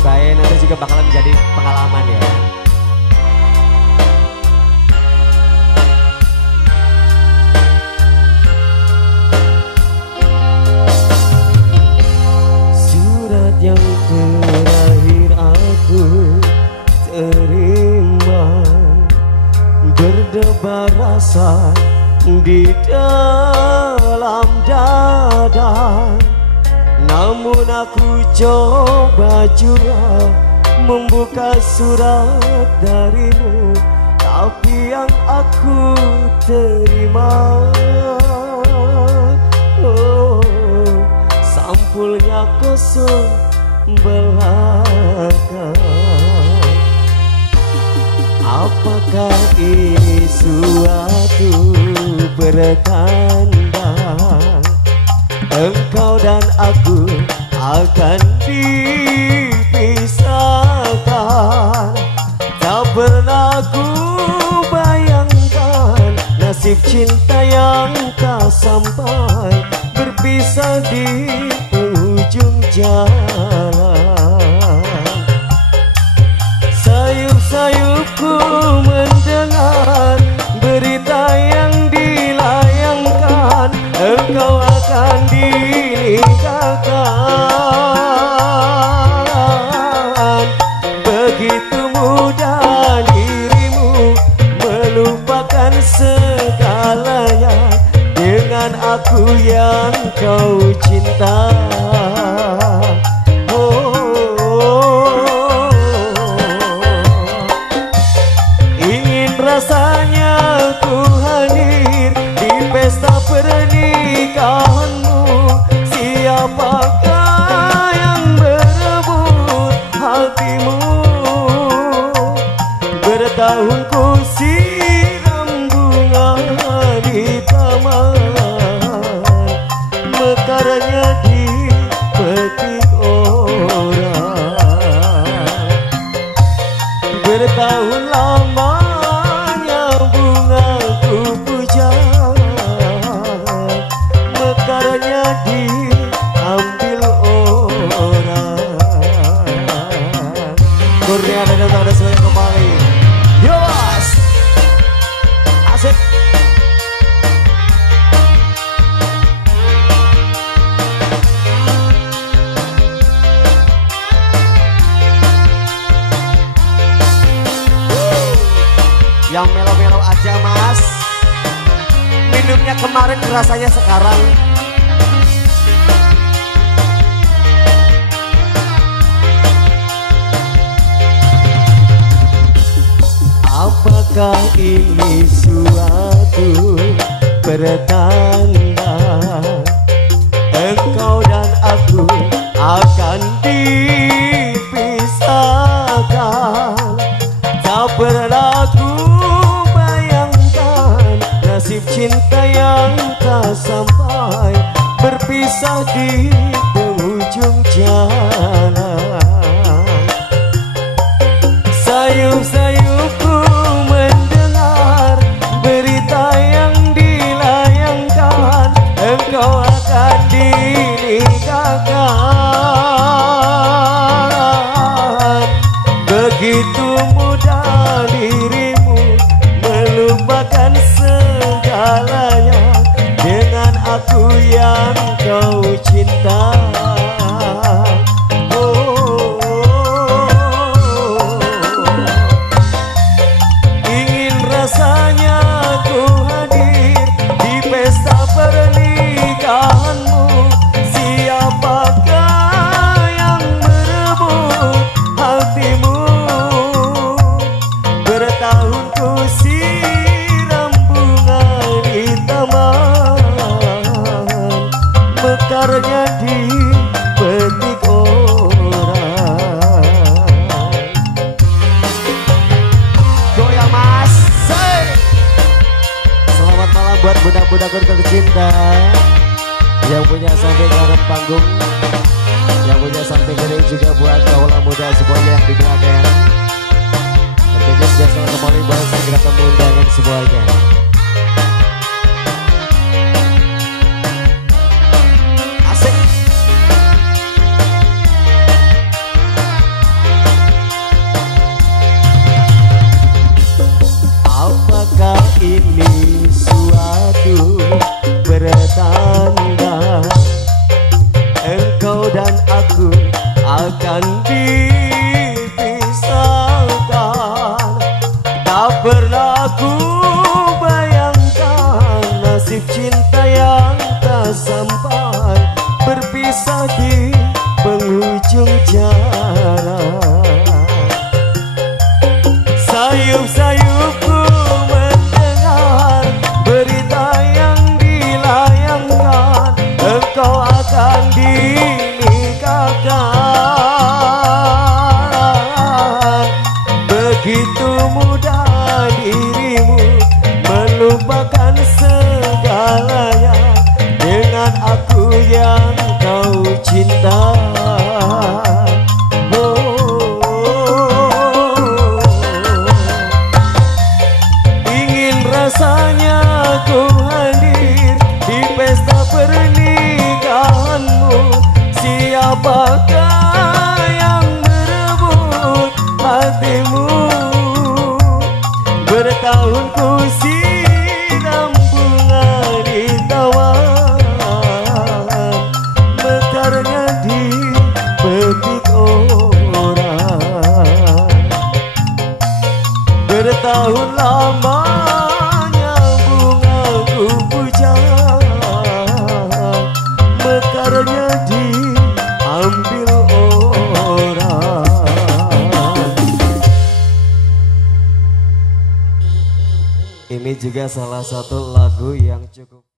baik, nanti juga bakalan menjadi pengalaman ya. Surat yang terakhir aku terima, berdebar rasa di dalam dada. Namun aku coba juga membuka surat darimu, tapi yang aku terima sampulnya kosong belaka. Apakah ini suatu pertanda engkau dan aku akan dipisahkan? Tak pernah ku bayangkan nasib cinta yang tak sampai, berpisah di ujung jalan. Sayup-sayupku mendengar berita yang dilayangkan, engkau akan dinikahkan. Begitu mudah dirimu melupakan segalanya dengan aku yang kau cinta. Rasanya ku hadir di pesta pernikahanmu. Siapakah yang berebut hatimu? Bertahun ku siram bunga di taman, mekarnya dipetik orang. Bertahun lamanya bunga ku puja, mekarnya diambil orang. Kurnia dan ada semuanya kembali. Yo mas, asik. Yang melo-melo aja mas, minumnya kemarin rasanya sekarang. Apakah ini suatu pertanda engkau dan aku akan dipisahkan? Tak pernah ku nasib cinta yang tak sampai, berpisah di penghujung jalan. Sayup-sayupku mendengar berita yang dilayangkan, engkau akan dinikahkan. Begitu mudah dirimu melupakan segalanya dengan aku yang kau cinta. Ingin rasanya ku hadir di pesta pernikahanmu. Siapakah yang merebut hatimu? Bertahun ku siram bunga di taman, mekarnya dipetik orang. Goyang mas, say. Selamat malam buat budak-budak tercinta yang punya sampai garap panggung, yang punya sampai gede, juga buat kaula muda semuanya yang di belakang. Tentunya sudah selamat kembali buat segera temu undangan semuanya. Asik. cinta yang tak sampai, berpisah di penghujung jalan. Sayup-sayupku mendengar berita yang dilayangkan, engkau akan dinikahkan. Begitu mudah dirimu melupakan segalanya dengan aku yang kau cinta. Rasanya ku hadir di pesta pernikahanmu. Siapakah yang merebut hatimu? Bertahun ku siram bunga di taman, mekarnya dipetik orang. Bertahun lamanya bunga ku puja, mekarnya diambil orang. Ini juga salah satu lagu yang cukup